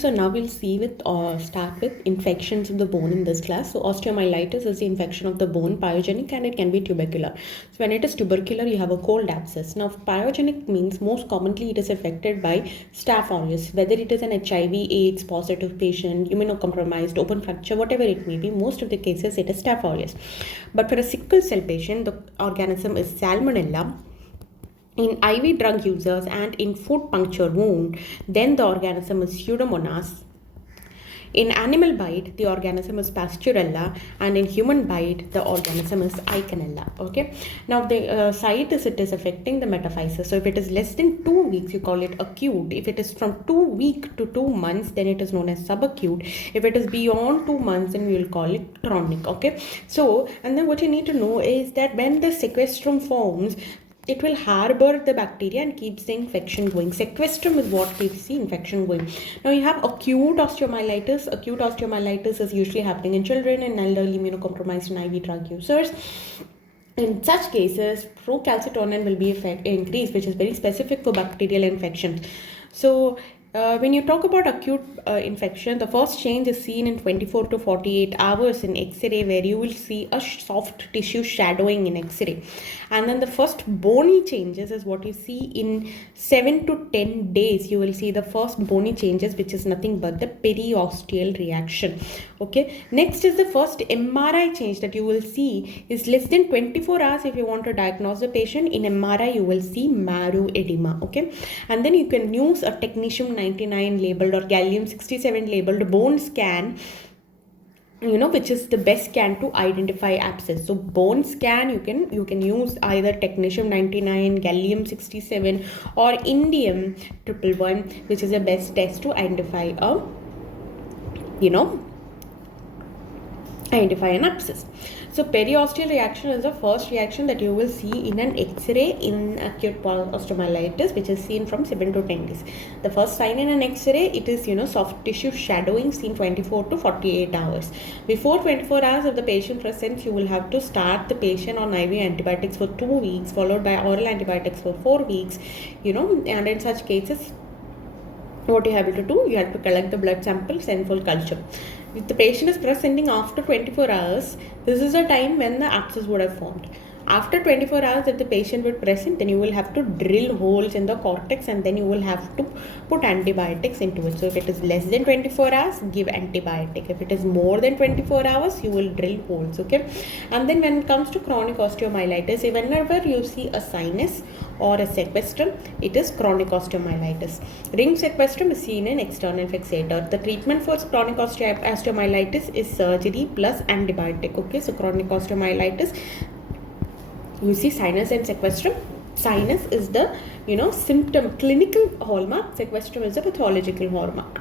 so now we'll start with infections of the bone in this class. So osteomyelitis is the infection of the bone, pyogenic, and it can be tubercular. So when it is tubercular, you have a cold abscess. Now pyogenic means most commonly it is affected by Staph aureus, whether it is an HIV/AIDS positive patient, immunocompromised, open fracture, whatever it may be. Most of the cases it is Staph aureus. But for a sickle cell patient, the organism is Salmonella. In IV drug users and in foot puncture wound, then the organism is Pseudomonas. In animal bite, the organism is Pasteurella, and in human bite, the organism is Eikenella. Okay. Now the site is it is affecting the metaphysis. So if it is less than 2 weeks, you call it acute. If it is from 2 weeks to 2 months, then it is known as subacute. If it is beyond 2 months, then we will call it chronic. Okay. So and then what you need to know is that when the sequestrum forms, it will harbor the bacteria and keeps the infection going. Sequestrum is what keeps the infection going. Now you have acute osteomyelitis. Acute osteomyelitis is usually happening in children and elderly, immunocompromised, and IV drug users. In such cases, procalcitonin will be increased, which is very specific for bacterial infections. So when you talk about acute infection, the first change is seen in 24 to 48 hours in X-ray, where you will see a soft tissue shadowing in X-ray. And then the first bony changes is what you see in 7 to 10 days. You will see the first bony changes, which is nothing but the periosteal reaction. Okay. Next is the first MRI change that you will see is less than 24 hours. If you want to diagnose the patient, in MRI you will see marrow edema. Okay. And then you can use a technetium 99 labeled or gallium 67 labeled bone scan, which is the best scan to identify abscess. So bone scan, you can use either technetium 99, gallium 67 or indium 111, which is the best test to identify an abscess. So periosteal reaction is the first reaction that you will see in an X-ray in acute osteomyelitis, which is seen from 7 to 10 days. The first sign in an X-ray, it is soft tissue shadowing seen 24 to 48 hours. Before 24 hours of the patient presents, you will have to start the patient on IV antibiotics for 2 weeks, followed by oral antibiotics for 4 weeks. And in such cases, what you have to do, you have to collect the blood sample, send for culture. If the patient is presenting after 24 hours, this is the time when the abscess would have formed. After 24 hours, if the patient would present, then you will have to drill holes in the cortex and then you will have to put antibiotics into it. So if it is less than 24 hours, give antibiotic. If it is more than 24 hours, you will drill holes. Okay. And then when it comes to chronic osteomyelitis, whenever you see a sinus or a sequestrum, it is chronic osteomyelitis. Ring sequestrum is seen in external fixator. The treatment for chronic osteomyelitis is surgery plus antibiotic. Okay. So chronic osteomyelitis, you see sinus and sequestrum. Sinus is the symptom clinical hallmark. Sequestrum is the pathological hallmark.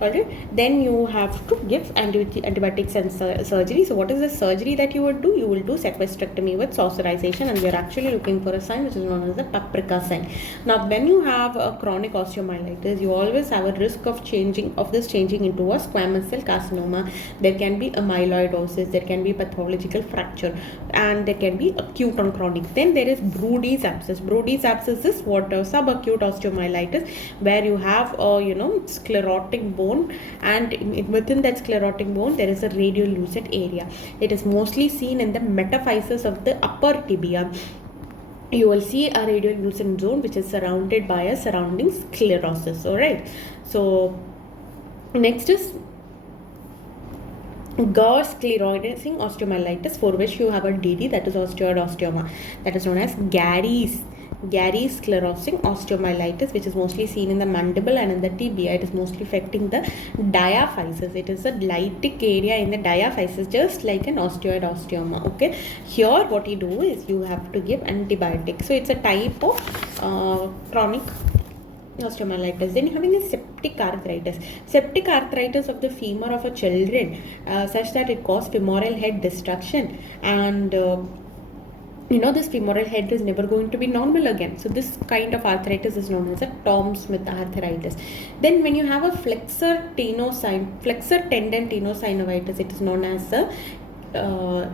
Alright, then you have to give antibiotics and surgery. So what is the surgery that you would do? You will do sequestrectomy with saucerization, and we are actually looking for a sign which is known as the paprika sign. Now when you have a chronic osteomyelitis, you always have a risk of changing into a squamous cell carcinoma. There can be a myeloidosis, there can be pathological fracture, and there can be acute and chronic. Then there is Brody's abscess. Brody's abscess is what subacute osteomyelitis, where you have a sclerotic bone, and within that sclerotic bone there is a radiolucent area. It is mostly seen in the metaphysis of the upper tibia. You will see a radiolucent zone which is surrounded by a surrounding sclerosis. Alright, so next is Gauss sclerosing osteomyelitis, for which you have a DD, that is osteoid osteoma, that is known as Gary's sclerosing osteomyelitis, which is mostly seen in the mandible and in the tibia. It is mostly affecting the diaphysis. It is a lytic area in the diaphysis, just like an osteoid osteoma. Okay, here what you do is you have to give antibiotics. So it's a type of chronic osteomyelitis. Then having a septic arthritis of the femur of a children, such that it causes femoral head destruction, and this femoral head is never going to be normal again. So this kind of arthritis is known as a Tom Smith arthritis. Then when you have a flexor tendon tenosynovitis, it is known as a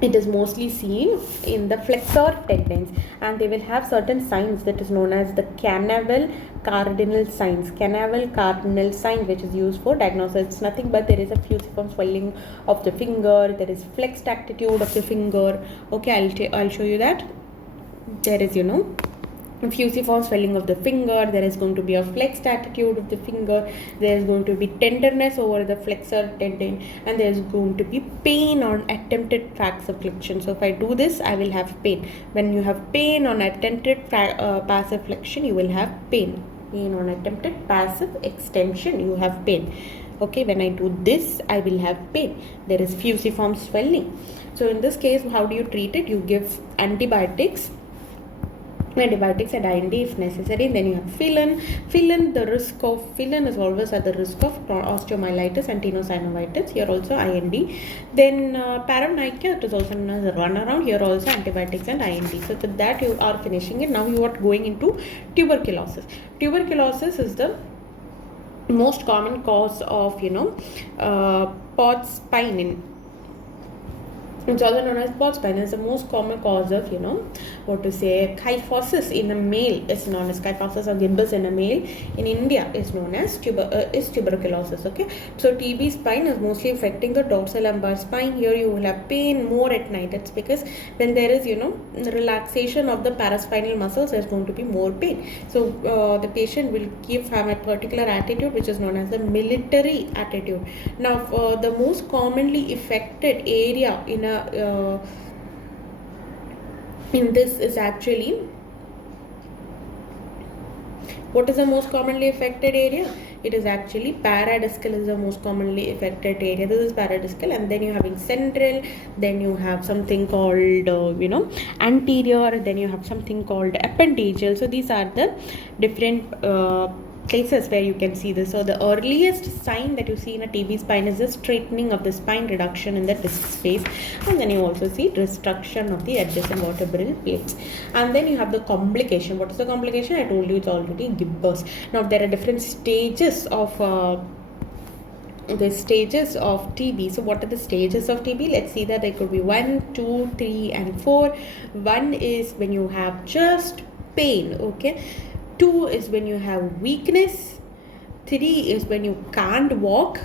it is mostly seen in the flexor tendons, and they will have certain signs that is known as the canaval cardinal signs. Canaval cardinal sign, which is used for diagnosis. It's nothing but there is a fusiform swelling of the finger, there is flexed attitude of the finger. Okay, I'll show you that. There is, fusiform swelling of the finger, there is going to be a flexed attitude of the finger, there is going to be tenderness over the flexor tendon, and there is going to be pain on attempted passive flexion. So if I do this, I will have pain. When you have pain on attempted passive flexion, you will have pain. Pain on attempted passive extension, you have pain. Okay, when I do this, I will have pain. There is fusiform swelling. So in this case, how do you treat it? You give antibiotics and IND if necessary. Then you have fill-in. Fill-in is always at the risk of osteomyelitis and tenosynovitis. Here also IND. Then paranoica, it is also known as a runaround. Here also antibiotics and IND. So with that you are finishing it. Now you are going into tuberculosis. Tuberculosis is the most common cause of Pott's spine. It's also known as Pott's spine. It's the most common cause of, kyphosis in a male is known as kyphosis or gibbous in a male. In India is known as tuberculosis. Okay, so TB spine is mostly affecting the dorsal spine. Here you will have pain more at night. It's because when there is, relaxation of the paraspinal muscles, there's going to be more pain. So the patient will have a particular attitude which is known as the military attitude. Now, the most commonly affected area in this is actually, what is the most commonly affected area? It is actually paradiscal is the most commonly affected area. This is paradiscal, and then you having central, then you have something called anterior, then you have something called appendigeal. So these are the different places where you can see this. So the earliest sign that you see in a TB spine is the straightening of the spine, reduction in the disc space, and then you also see destruction of the adjacent vertebral plates. And then you have the complication. What is the complication? I told you it's already gibbous. Now there are different stages of TB. So what are the stages of TB? Let's see that there could be 1, 2, 3 and 4. 1 is when you have just pain. Okay, 2 is when you have weakness. 3 is when you can't walk.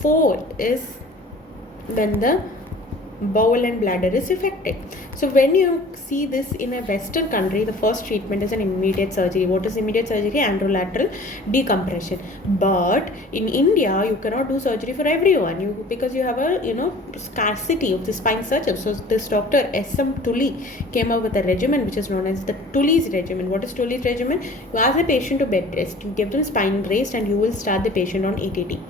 4 is when the bowel and bladder is affected. So when you see this in a Western country, the first treatment is an immediate surgery. What is immediate surgery? Androlateral decompression. But in India, you cannot do surgery for everyone because you have a scarcity of the spine surgeons. So this Dr. S.M. Tully came up with a regimen which is known as the Tully's regimen. What is Tully's regimen? You ask the patient to bed rest, you give them spine raised, and you will start the patient on ATT,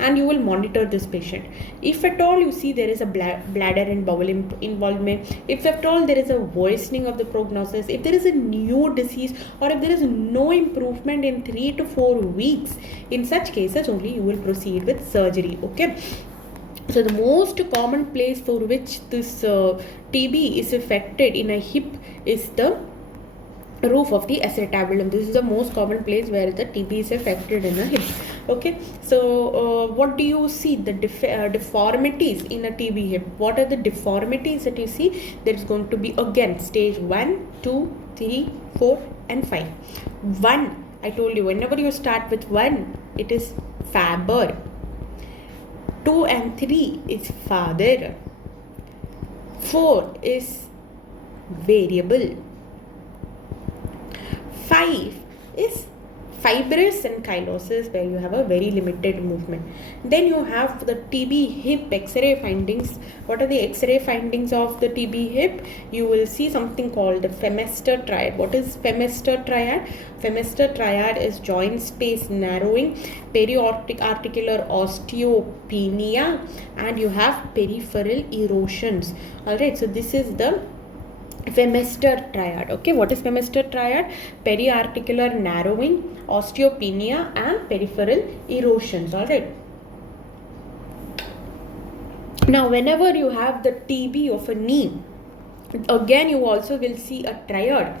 and you will monitor this patient. If at all you see there is a bladder and bowel involvement, if at all there is a worsening of the prognosis, if there is a new disease, or if there is no improvement in 3 to 4 weeks, in such cases only you will proceed with surgery. Okay, so the most common place for which this TB is affected in a hip is the roof of the acetabulum. This is the most common place where the TB is affected in a hip. Okay, so what do you see? The deformities in a TB hip. What are the deformities that you see? There is going to be again stage 1, 2, 3, 4 and 5. 1, I told you, whenever you start with 1, it is Faber. 2 and 3 is father. 4 is variable. 5 is fibrous ankylosis, where you have a very limited movement. Then you have the TB hip X-ray findings. What are the X-ray findings of the TB hip? You will see something called the femester triad. What is femester triad? Femester triad is joint space narrowing, periarticular osteopenia, and you have peripheral erosions. Alright, so this is the femester triad. Okay, what is femester triad? Periarticular narrowing, osteopenia and peripheral erosions. Alright, now whenever you have the TB of a knee, again you also will see a triad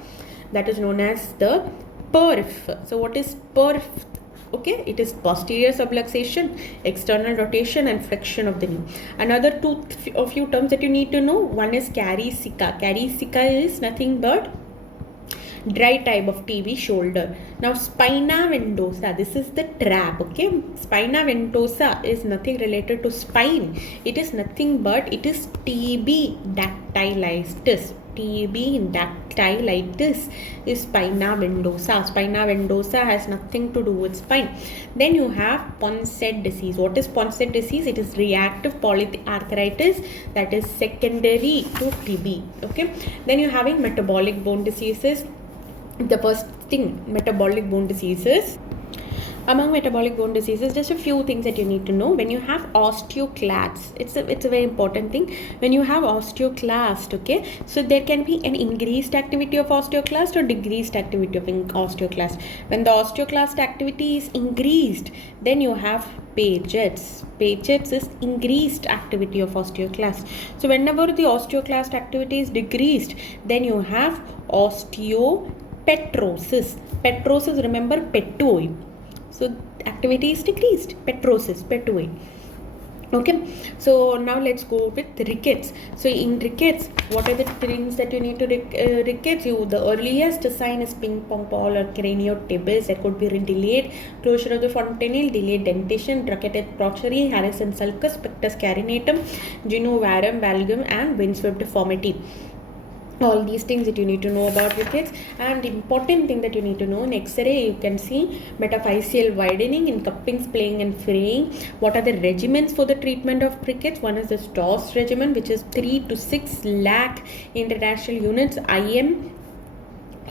that is known as the perf. So what is perf? Okay, it is posterior subluxation, external rotation, and flexion of the knee. Another a few terms that you need to know. One is caricica. Caricica is nothing but dry type of TB shoulder. Now spina ventosa, this is the trap. Okay, spina ventosa is nothing related to spine. It is nothing but it is TB dactylitis. TB dactylitis is spina ventosa. Spina ventosa has nothing to do with spine. Then you have Ponset disease. What is Ponset disease? It is reactive polyarthritis that is secondary to TB. Okay. Then you're having metabolic bone diseases. The first thing, metabolic bone diseases. Among metabolic bone diseases, just a few things that you need to know. When you have osteoclasts, it's a very important thing. When you have osteoclast, okay, so there can be an increased activity of osteoclast or decreased activity of osteoclast. When the osteoclast activity is increased, then you have Paget's. Paget's is increased activity of osteoclast. So whenever the osteoclast activity is decreased, then you have osteopetrosis. Petrosis, remember, petoi. So activity is decreased. Petrosis, petoi. Okay, so now let's go with rickets. So in rickets, what are the things that you need to rickets? The earliest sign is ping pong ball or craniotabes. There could be delayed closure of the fontanelle, delayed dentation, truncated proceri, Harrison sulcus, pectus carinatum, genu varum valgum, and windswept deformity. All these things that you need to know about rickets. And important thing that you need to know, in X-ray you can see metaphyseal widening in cuppings, playing and fraying. What are the regimens for the treatment of rickets? One is the STOS regimen, which is 3 to 6 lakh international units IM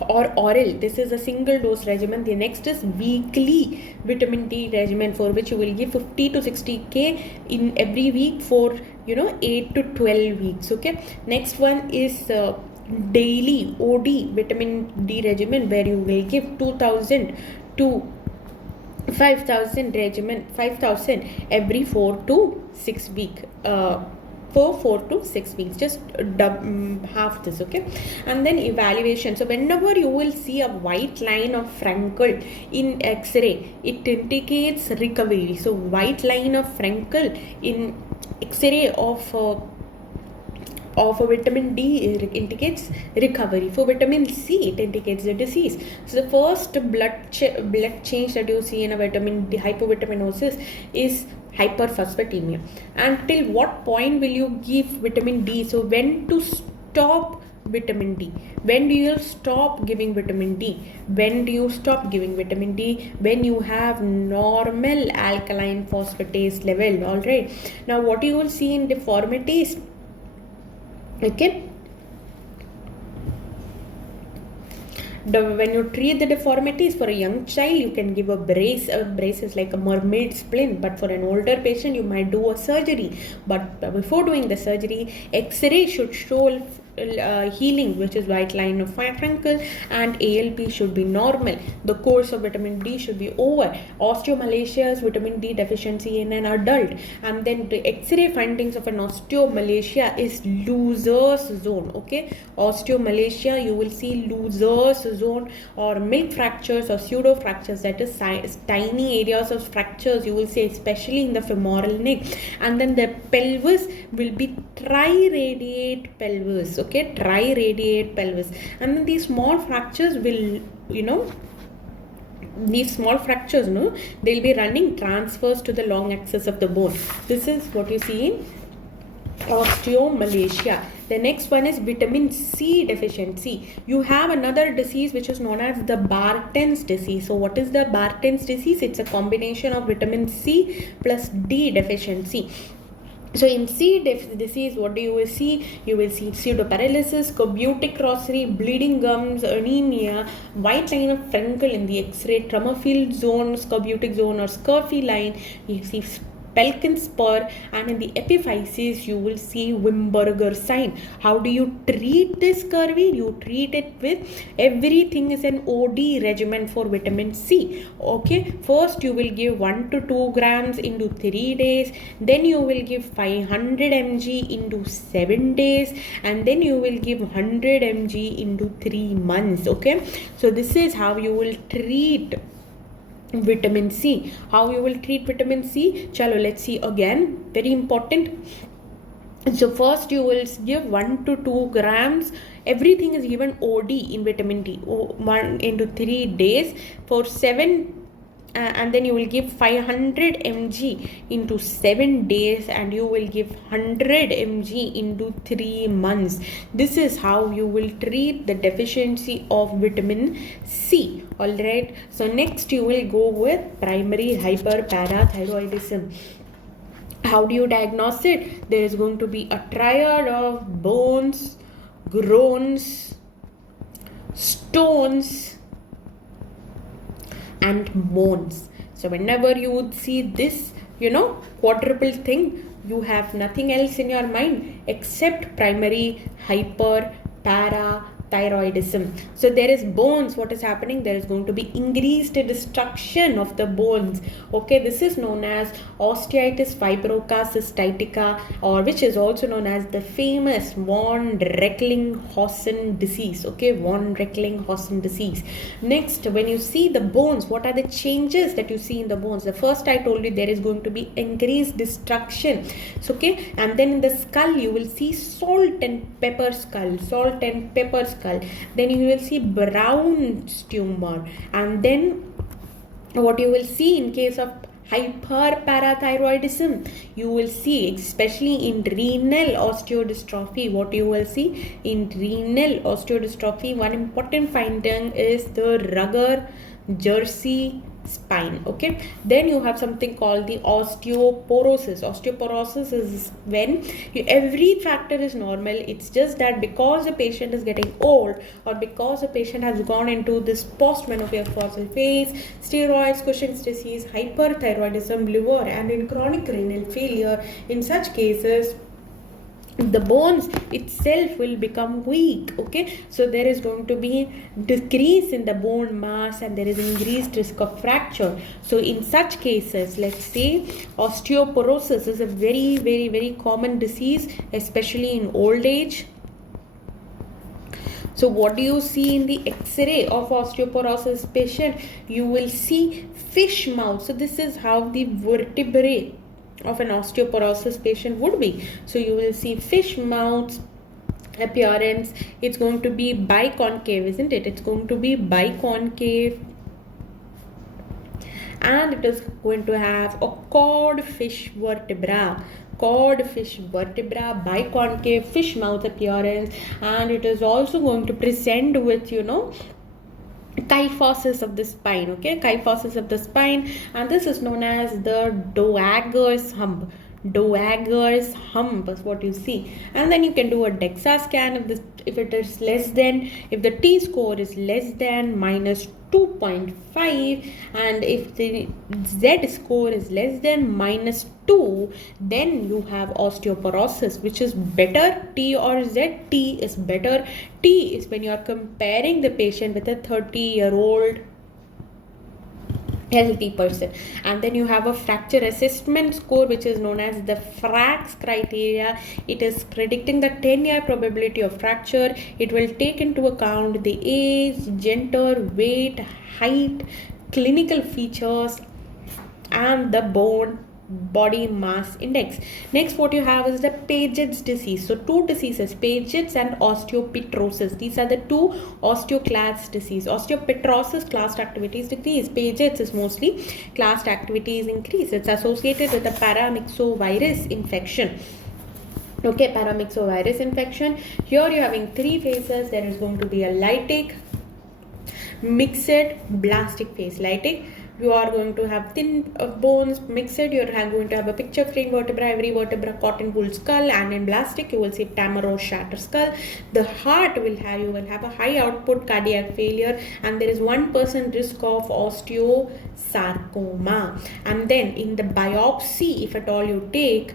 or oral. This is a single dose regimen. The next is weekly vitamin D regimen, for which you will give 50 to 60k in every week for 8 to 12 weeks. Okay, next one is daily OD vitamin D regimen, where you will give 2000 to 5000 regimen, 5000 every 4 to 6 weeks. For 4 to 6 weeks, just half this. Okay, and then evaluation. So whenever you will see a white line of Frankel in X-ray, it indicates recovery. So white line of Frankel in X-ray of a vitamin D indicates recovery. For vitamin C, it indicates the disease. So the first blood change that you see in a vitamin D hypovitaminosis is hyperphosphatemia. And till what point will you give vitamin D? So when to stop vitamin D? When do you stop giving vitamin D? When do you stop giving vitamin D? When you have normal alkaline phosphatase level. All right, now what you will see in deformities, okay, when you treat the deformities for a young child, you can give a brace. A brace is like a mermaid splint, but for an older patient, you might do a surgery. But before doing the surgery, X-ray should show healing, which is white line of Frankel, and ALP should be normal. The course of vitamin D should be over. Osteomalacia is vitamin D deficiency in an adult, and then the X-ray findings of an osteomalacia is loser's zone. Okay, osteomalacia, you will see loser's zone or milk fractures or pseudo fractures, that is tiny areas of fractures you will see, especially in the femoral neck. And then the pelvis will be triradiate pelvis. Okay, triradiate pelvis. And then these small fractures will, these small fractures, they'll be running transverse to the long axis of the bone. This is what you see in osteomalacia. The next one is vitamin C deficiency. You have another disease which is known as the Barton's disease. So what is the Barton's disease? It's a combination of vitamin C plus D deficiency. So in C disease, what do you will see? You will see pseudoparalysis, scorbutic rosary, bleeding gums, anemia, white line of Frankel in the X-ray, traumafield zone, scorbutic zone or scurvy line. You see Pelkin spur, and in the epiphyses you will see Wimberger sign. How do you treat this scurvy? You treat it with, everything is an OD regimen for vitamin C. Okay, first you will give 1 to 2 grams into 3 days, then you will give 500 mg into 7 days, and then you will give 100 mg into 3 months. Okay, so this is how you will treat Vitamin C. How you will treat vitamin C? Chalo, let's see again. Very important. So first you will give 1 to 2 grams. Everything is given OD in vitamin D. 1 into 3 days for 7 and then you will give 500 mg into 7 days and you will give 100 mg into 3 months. This is how you will treat the deficiency of vitamin C. Alright, so next you will go with primary hyperparathyroidism. How do you diagnose it? There is going to be a triad of bones, groans, stones and moans. So whenever you would see this, quadruple thing, you have nothing else in your mind except primary hyperparathyroidism. So there is bones. What is happening? There is going to be increased destruction of the bones. Okay, this is known as osteitis fibrosa cystitica, or which is also known as the famous von Recklinghausen disease. Okay, von Recklinghausen disease. Next, when you see the bones, what are the changes that you see in the bones? The first I told you, there is going to be increased destruction. So, okay, and then in the skull you will see salt and pepper skull. Then you will see brown tumor, and then what you will see in case of hyperparathyroidism, you will see, especially in renal osteodystrophy, what you will see in renal osteodystrophy, one important finding is the Rugger Jersey spine. Okay, then you have something called the osteoporosis. Osteoporosis is when every factor is normal, it's just that because the patient is getting old or because the patient has gone into this postmenopausal phase, steroids, Cushing's disease, hyperthyroidism, liver, and in chronic renal failure, in such cases the bones itself will become weak. Okay, so there is going to be decrease in the bone mass and there is increased risk of fracture. So in such cases, let's say osteoporosis is a very, very, very common disease, especially in old age. So what do you see in the X-ray of osteoporosis patient? You will see fish mouth. So this is how the vertebrae of an osteoporosis patient would be. So you will see fish mouth appearance. It's going to be biconcave, isn't it? It's going to be biconcave, and it is going to have a codfish vertebra, biconcave fish mouth appearance, and it is also going to present with kyphosis of the spine. Okay, kyphosis of the spine, and this is known as the Dowager's hump. Is what you see. And then you can do a DEXA scan if it is less than, if the T score is less than minus 2.5, and if the Z score is less than minus 2, then you have osteoporosis. Which is better, T or Z? T is better. T is when you are comparing the patient with a 30-year-old healthy person. And then you have a fracture assessment score, which is known as the FRAX criteria. It is predicting the 10-year probability of fracture. It will take into account the age, gender, weight, height, clinical features, and the body mass index. Next, what you have is the Paget's disease. So two diseases, Paget's and osteopetrosis. These are the two osteoclast disease. Osteopetrosis, class activities decrease. Paget's is mostly class activities increase. It's associated with the paramyxovirus infection. Okay, paramyxovirus infection. Here you're having three phases. There is going to be a lytic, mixed, blastic phase. Lytic, you are going to have thin bones. Mixed, you are going to have a picture frame vertebra, every vertebra cotton wool skull, and in blastic you will see Tamaro shatter skull. The heart will have a high output cardiac failure, and there is 1% risk of osteosarcoma. And then in the biopsy, if at all you take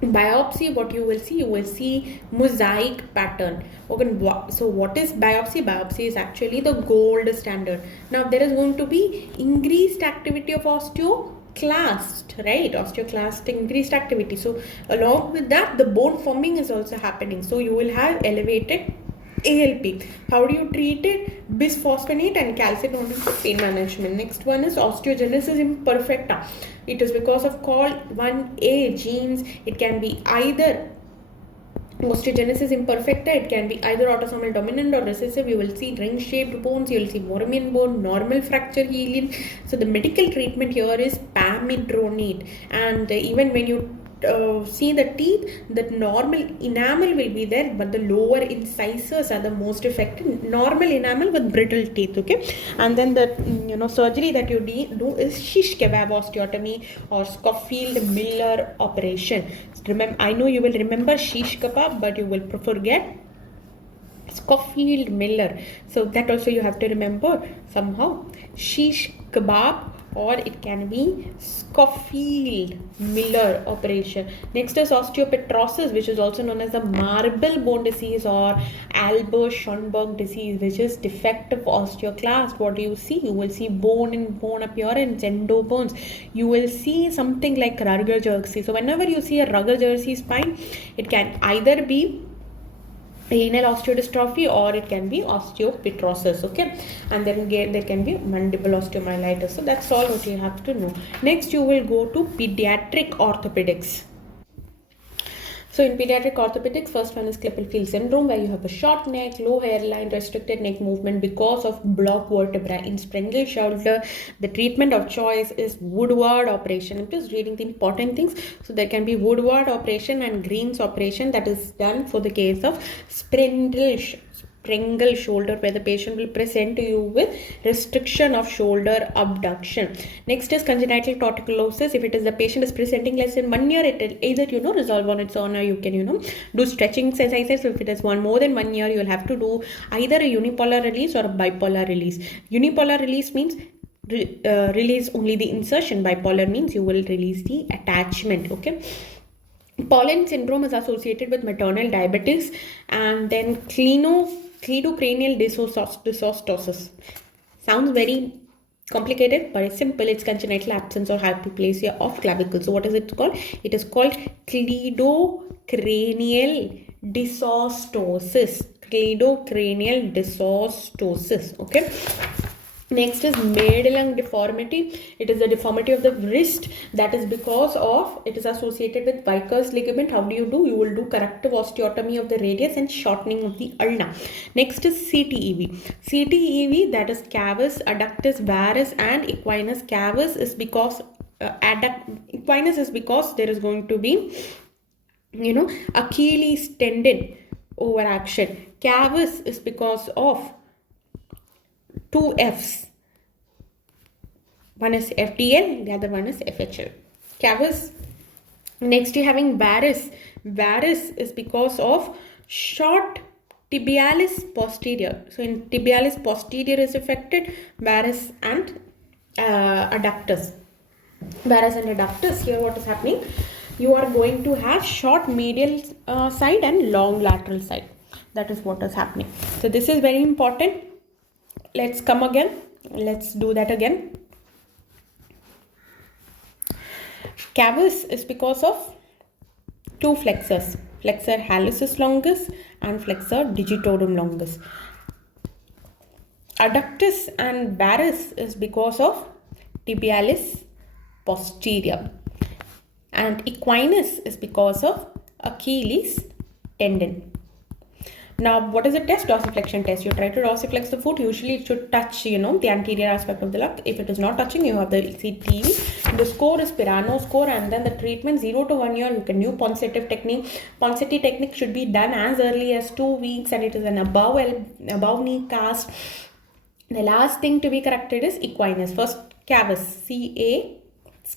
biopsy, what you will see mosaic pattern. Okay, so what is biopsy? Biopsy is actually the gold standard. Now there is going to be increased activity of osteoclast, right? Osteoclast increased activity. So along with that, the bone forming is also happening. So you will have elevated ALP. How do you treat it? Bisphosphonate and calcitonin for pain management. Next one is osteogenesis imperfecta. It is because of COL1A genes. It can be either osteogenesis imperfecta, it can be either autosomal dominant or recessive. You will see ring shaped bones, you will see Mormian bone, normal fracture healing. So the medical treatment here is pamidronate, and even when you see the teeth, the normal enamel will be there, but the lower incisors are the most affected. Normal enamel with brittle teeth, okay. And then the surgery that you do is shish kebab osteotomy or Schofield Miller operation. Remember, I know you will remember shish kebab, but you will forget Schofield Miller. So that also you have to remember somehow. Shish kebab, or it can be Schofield Miller operation. Next is osteopetrosis, which is also known as the marble bone disease or Albert-Schönberg disease, which is defective osteoclast. What do you see? You will see bone in bone appearance, endobones. You will see something like Ruger jersey. So whenever you see a Ruger jersey spine, it can either be renal osteodystrophy or it can be osteopetrosis, okay. And then there can be mandible osteomyelitis. So that's all what you have to know. Next you will go to pediatric orthopedics. So in pediatric orthopedics, first one is Klippel-Feil syndrome, where you have a short neck, low hairline, restricted neck movement because of block vertebrae in Sprengel shoulder. The treatment of choice is Woodward operation. I'm just reading the important things. So there can be Woodward operation and Green's operation, that is done for the case of Sprengel shoulder, where the patient will present to you with restriction of shoulder abduction. Next is congenital torticollosis. If it is the patient is presenting less than 1 year, it will either resolve on its own, or you can do stretching exercises. So if it is more than 1 year, you will have to do either a unipolar release or a bipolar release. Unipolar release means release only the insertion. Bipolar means you will release the attachment, okay. Pollen syndrome is associated with maternal diabetes, and then cleidocranial dysostosis. Sounds very complicated, but it's simple. It's congenital absence or hypoplasia of clavicle. So what is it called? It is called cleidocranial dysostosis. Cleidocranial dysostosis, okay. Next is Madelung deformity. It is a deformity of the wrist that is because of, it is associated with Vickers ligament. How do? You will do corrective osteotomy of the radius and shortening of the ulna. Next is CTEV. CTEV, that is cavus, adductus, varus and equinus. Cavus is because equinus is because there is going to be Achilles tendon overaction. Cavus is because of two F's. One is FTL, the other one is FHL. Cavus. Next you're having varus. Varus is because of short tibialis posterior. So in tibialis posterior is affected, varus and adductus. Varus and adductus, here what is happening? You are going to have short medial side and long lateral side. That is what is happening. So this is very important. Let's come again. Let's do that again. Cavus is because of two flexors. Flexor hallucis longus and flexor digitorum longus. Adductus and varus is because of tibialis posterior. And equinus is because of Achilles tendon. Now, what is the test? Dorsiflexion test. You try to dorsiflex the foot. Usually, it should touch, the anterior aspect of the lung. If it is not touching, you have the CTEV. The score is Pirano score, and then the treatment 0 to 1 year. You can do Ponseti technique. Ponseti technique should be done as early as 2 weeks, and it is an above knee cast. The last thing to be corrected is equinus. First, cavus.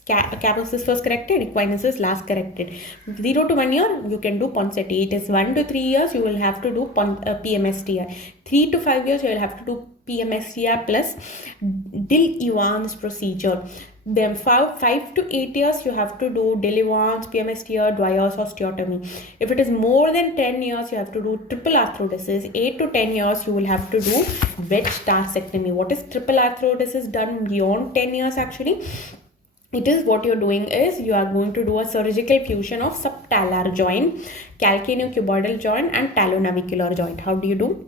Cavus is first corrected, equinus is last corrected. 0 to 1 year, you can do Ponseti. It is 1 to 3 years, you will have to do PMSTI. 3 to 5 years, you will have to do PMSTI plus Dill-Evans procedure. Then 5 to 8 years, you have to do Dill-Evans, PMSTI, Dwyer's osteotomy. If it is more than 10 years, you have to do triple arthrodesis. 8 to 10 years, you will have to do wedge tarsectomy. What is triple arthrodesis done beyond 10 years actually? It is what you're doing is you are going to do a surgical fusion of subtalar joint, calcaneocuboidal joint and talonavicular joint. How do you do?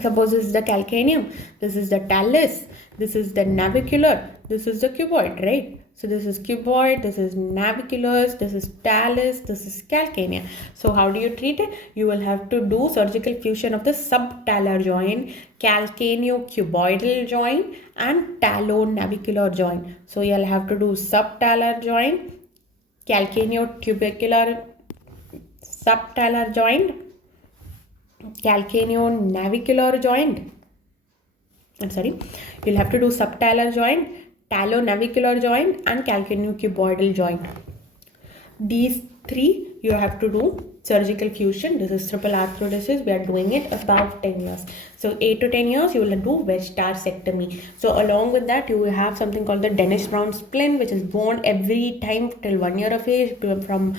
Suppose this is the calcaneum, this is the talus, this is the navicular, this is the cuboid, right? So this is cuboid, this is naviculus, this is talus, this is calcaneum. So how do you treat it? You will have to do surgical fusion of the subtalar joint, calcaneo-cuboidal joint, and talo-navicular joint. So you'll have to do subtalar joint, calcaneo-tubercular subtalar joint, calcaneo-navicular joint. You'll have to do subtalar joint, talo-navicular joint, and calcaneo-cuboidal joint. These three you have to do surgical fusion. This is triple arthrodesis. We are doing it above 10 years. So 8 to 10 years you will do vegetosectomy. So along with that you will have something called the Dennis Brown splint, which is worn every time till 1 year of age. From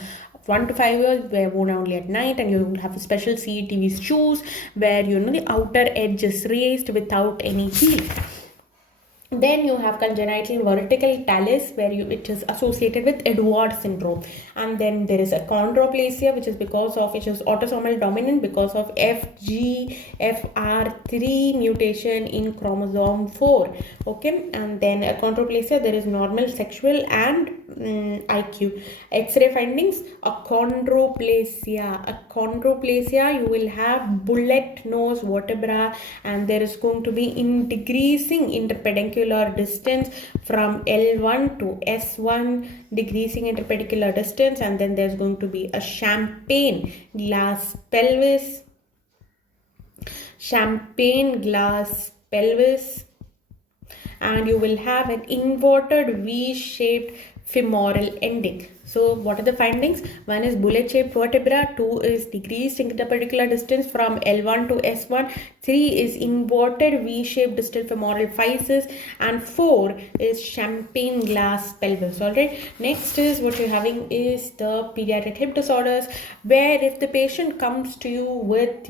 1 to 5 years they are worn only at night, and you will have a special CETV shoes where the outer edge is raised without any heel. Then you have congenital vertical talus, where it is associated with Edwards syndrome, and then there is achondroplasia, which is autosomal dominant because of FGFR3 mutation in chromosome 4. Okay, and then achondroplasia, there is normal sexual and IQ. X-ray findings: achondroplasia, you will have bullet nose vertebra, and there is going to be decreasing interpedicular distance from L1 to S1, decreasing interpedicular distance, and then there's going to be a champagne glass pelvis, and you will have an inverted V-shaped femoral ending. So what are the findings? One is bullet-shaped vertebra, 2 is decreased interpedicular distance from L1 to S1, 3 is inverted V-shaped distal femoral physis, and 4 is champagne glass pelvis. Alright, next is what you're having is the pediatric hip disorders, where if the patient comes to you with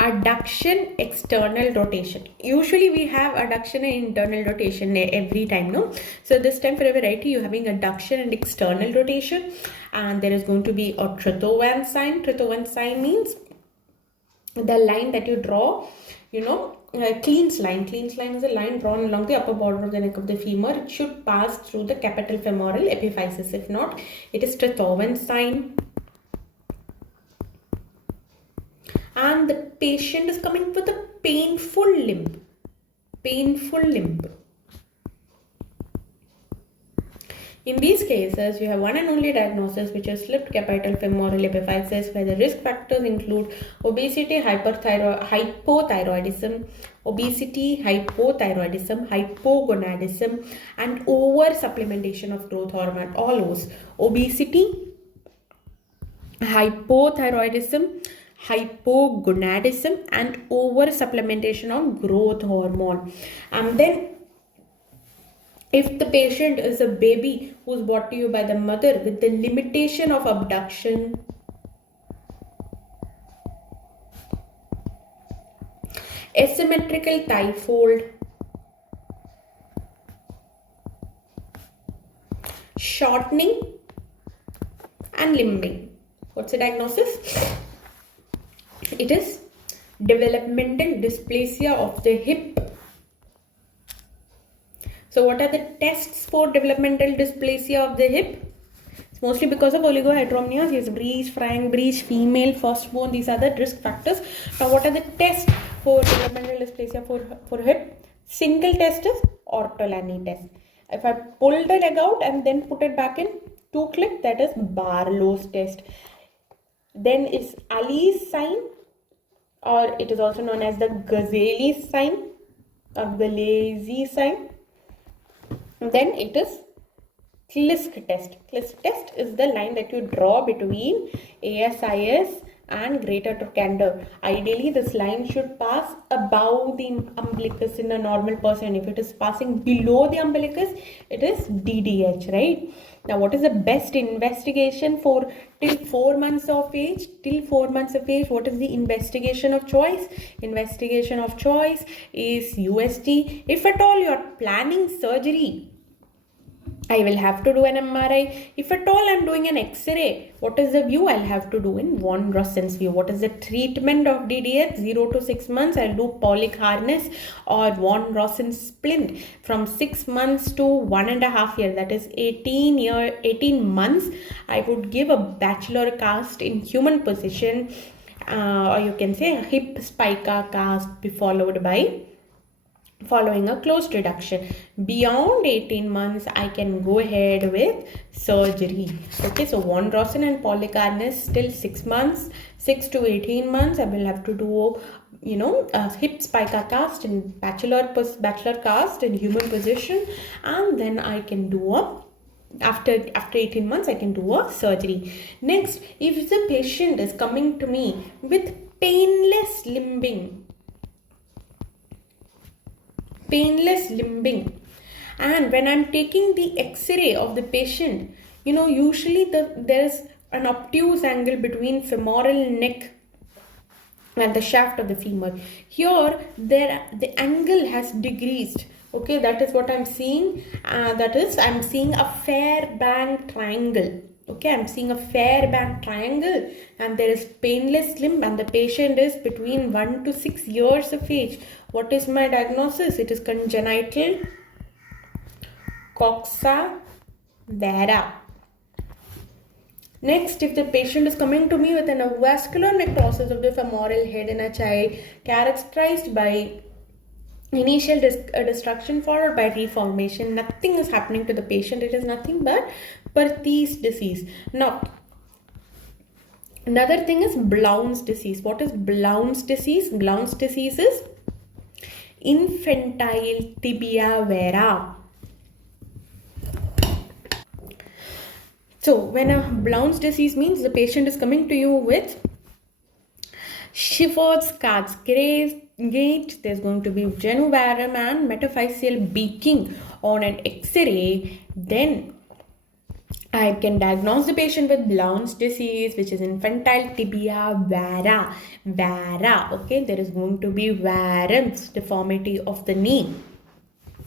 adduction, external rotation. Usually we have adduction and internal rotation every time, no? So this time for a variety you're having adduction and external rotation, and there is going to be a Tritovan sign. Tritovan sign means the line that you draw, Kleene line. Kleene line is a line drawn along the upper border of the neck of the femur. It should pass through the capital femoral epiphysis. If not, it is Tritovan sign. And the patient is coming with a painful limb. In these cases, you have one and only diagnosis, which is slipped capital femoral epiphysis, where the risk factors include obesity, hypothyroidism, hypogonadism, and over supplementation of growth hormone. All those: obesity, hypothyroidism, hypogonadism, and over supplementation of growth hormone. And then if the patient is a baby who's brought to you by the mother with the limitation of abduction, asymmetrical thigh fold, shortening, and limbing, what's the diagnosis? It is developmental dysplasia of the hip. So what are the tests for developmental dysplasia of the hip? It's mostly because of oligohydramnios, breech, frank, breech, female, firstborn. These are the risk factors. Now what are the tests for developmental dysplasia for hip? Single test is Ortho test. If I pull the leg out and then put it back in, 2 click, that is Barlow's test. Then it's Ali's sign, or it is also known as the Gazelle sign or Galeazzi sign. Then it is Klisk test. Klisk test is the line that you draw between ASIS and greater trochanter. Ideally, this line should pass above the umbilicus in a normal person. If it is passing below the umbilicus, it is DDH, right? Now, what is the best investigation for till 4 months of age? Till 4 months of age, what is the investigation of choice? Investigation of choice is USG. If at all you are planning surgery I will have to do an MRI. If at all I'm doing an X-ray, what is the view I'll have to do in von Rosen's view? What is the treatment of DDH? 0 to 6 months, I'll do Paulick harness or von Rosen's splint. From 6 months to 1.5 years, that is 18 months, I would give a bachelor cast in human position, or you can say a hip spica cast following a closed reduction. Beyond 18 months, I can go ahead with surgery. Okay, so von Rosen and Paulick harness till 6 months, 6 to 18 months, I will have to do, a hip spica cast in bachelor cast in human position, and then I can do after 18 months I can do a surgery. Next, if the patient is coming to me with painless limbing, and when I'm taking the X-ray of the patient, usually there's an obtuse angle between femoral neck and the shaft of the femur. Here the angle has decreased. Okay, that is what I'm seeing. That is, I'm seeing a Fairbank triangle. Okay, I'm seeing a Fairbank triangle, and there is painless limb, and the patient is between 1 to 6 years of age. What is my diagnosis? It is congenital coxa vara. Next, if the patient is coming to me with an avascular necrosis of the femoral head in a child characterized by initial destruction followed by reformation, nothing is happening to the patient. It is nothing but Perthes disease. Now, another thing is Blount's disease. What is Blount's disease? Blount's disease is infantile tibia vera. So, when a Blount's disease means the patient is coming to you with Shiford's Katz's gait, there's going to be genovarum and metaphyseal beaking on an X-ray, then I can diagnose the patient with Blount's disease, which is infantile tibia vera. Okay, there is going to be varus, deformity of the knee.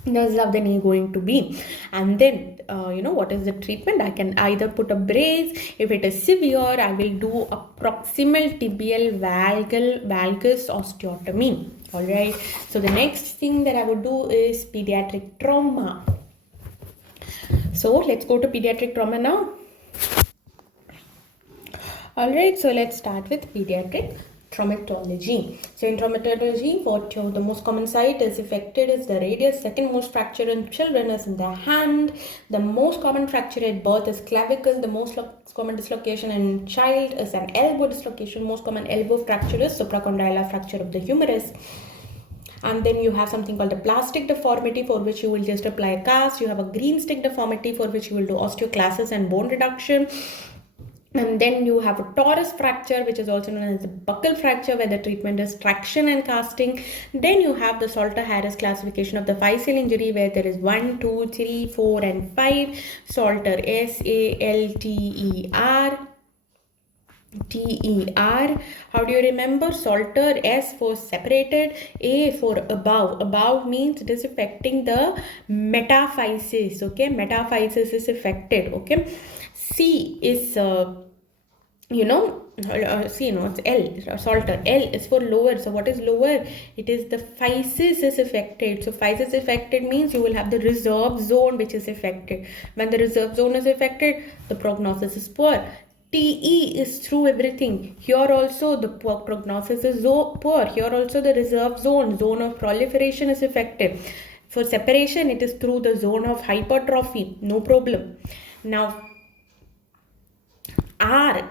This is how the knee going to be. And then, what is the treatment? I can either put a brace. If it is severe, I will do a proximal tibial valgus osteotomy. Alright. So the next thing that I would do is pediatric trauma. So let's go to pediatric trauma now. Alright, so let's start with pediatric traumatology. So in traumatology, the most common site is affected is the radius. Second most fracture in children is in the hand. The most common fracture at birth is clavicle. The most common dislocation in child is an elbow dislocation. Most common elbow fracture is supracondylar fracture of the humerus. And then you have something called the plastic deformity, for which you will just apply a cast. You have a green stick deformity, for which you will do osteoclasis and bone reduction. And then you have a torus fracture, which is also known as a buccal fracture, where the treatment is traction and casting. Then you have the Salter-Harris classification of the physeal injury, where there is 1, 2, 3, 4, and 5. Salter, SALTER. How do you remember? Salter, S for separated, A for above. Above means it is affecting the metaphysis. Okay, metaphysis is affected. Okay, C is it's L, Salter. L is for lower. So what is lower? It is the physis is affected. So physis affected means you will have the reserve zone which is affected. When the reserve zone is affected, the prognosis is poor. TE is through everything. Here also the prognosis is poor. Here also the reserve zone of proliferation is affected. For separation, it is through the zone of hypertrophy. No problem. Now, R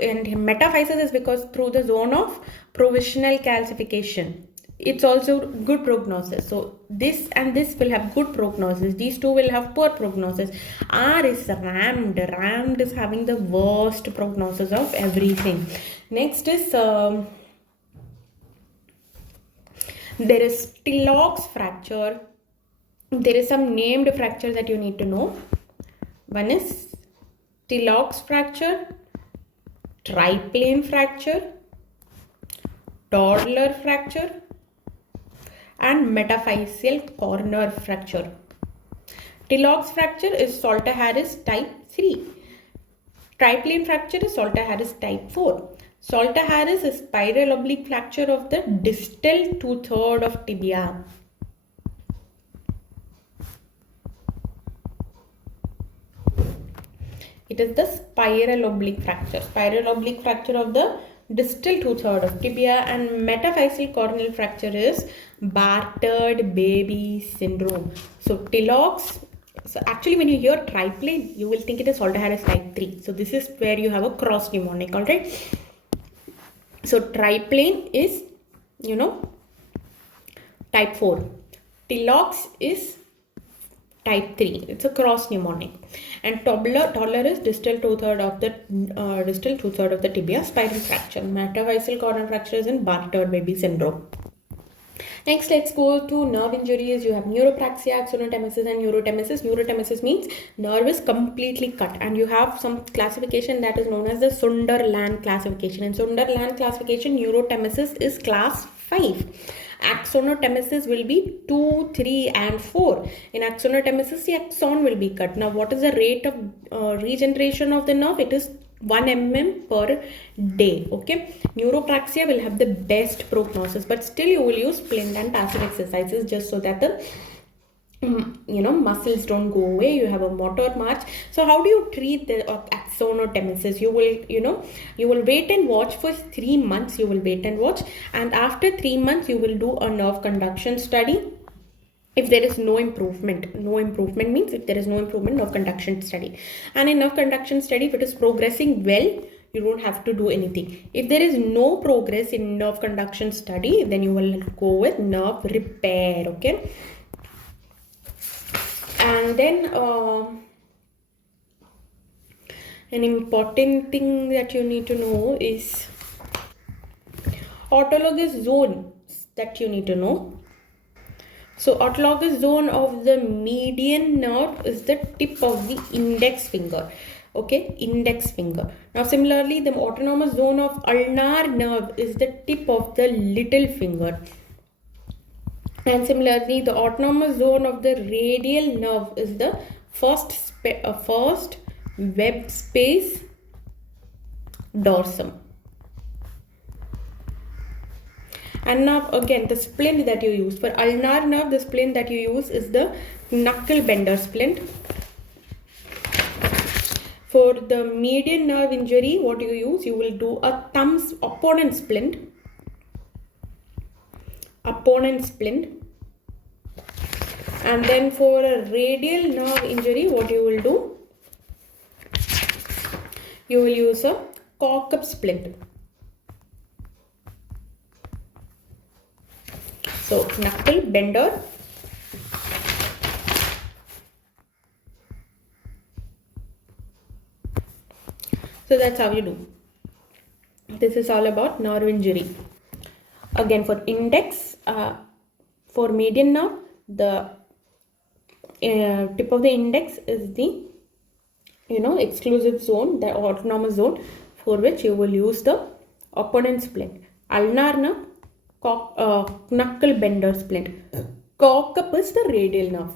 and metaphysis is because through the zone of provisional calcification. It's also good prognosis. So this and this will have good prognosis. These two will have poor prognosis. R is rammed. Rammed is having the worst prognosis of everything. Next is there is Tilloch's fracture. There is some named fracture that you need to know. One is Tilloch's fracture, triplane fracture, Torler fracture, and metaphyseal corner fracture. Tillock's fracture is Salter-Harris type 3. Triplane fracture is Salter-Harris type 4. Salter-Harris is spiral oblique fracture of the distal 2/3 of tibia. It is the spiral oblique fracture of the distal 2/3 of tibia. And metaphyseal corneal fracture is battered baby syndrome. So Tillock's, so actually when you hear triplane, you will think it is Salter-Harris type 3. So this is where you have a cross mnemonic, alright. So triplane is, type 4. Tillock's is type 3. It's a cross mnemonic. And toddler is distal 2/3 of the tibia, spiral fracture. Metaphyseal corneal fracture is in battered baby syndrome. Next, let's go to nerve injuries. You have neuropraxia, axonotemesis, and neurotemesis. Neurotemesis means nerve is completely cut, and you have some classification that is known as the Sunderland classification. In Sunderland classification, neurotemesis is class 5. Axonotemesis will be 2, 3, and 4. In axonotemesis, the axon will be cut. Now, what is the rate of regeneration of the nerve? It is 1 mm per day. Okay, neuropraxia will have the best prognosis, but still you will use splint and passive exercises just so that the muscles don't go away. You have a motor march. So how do you treat the axonotemesis? You will wait and watch for 3 months. You will wait and watch, and after 3 months you will do a nerve conduction study. If there is no improvement means if there is no improvement, nerve conduction study. And in nerve conduction study, if it is progressing well, you don't have to do anything. If there is no progress in nerve conduction study, then you will go with nerve repair. Okay. And then an important thing that you need to know is autologous zone that you need to know. So autologous zone of the median nerve is the tip of the index finger. Okay, index finger. Now similarly, the autonomous zone of ulnar nerve is the tip of the little finger. And similarly, the autonomous zone of the radial nerve is the first web space dorsum. And now again, the splint that you use for ulnar nerve, the splint that you use is the knuckle bender splint. For the median nerve injury, what you use, you will do a opponent splint. And then for a radial nerve injury, what you will do, you will use a cock-up splint. So knuckle bender, so that's how you do. This is all about nerve injury. Again, for index, for median nerve, the tip of the index is the exclusive zone, the autonomous zone, for which you will use the opponent splint. Ulnar nerve, knuckle bender splint. Cock-up is the radial nerve.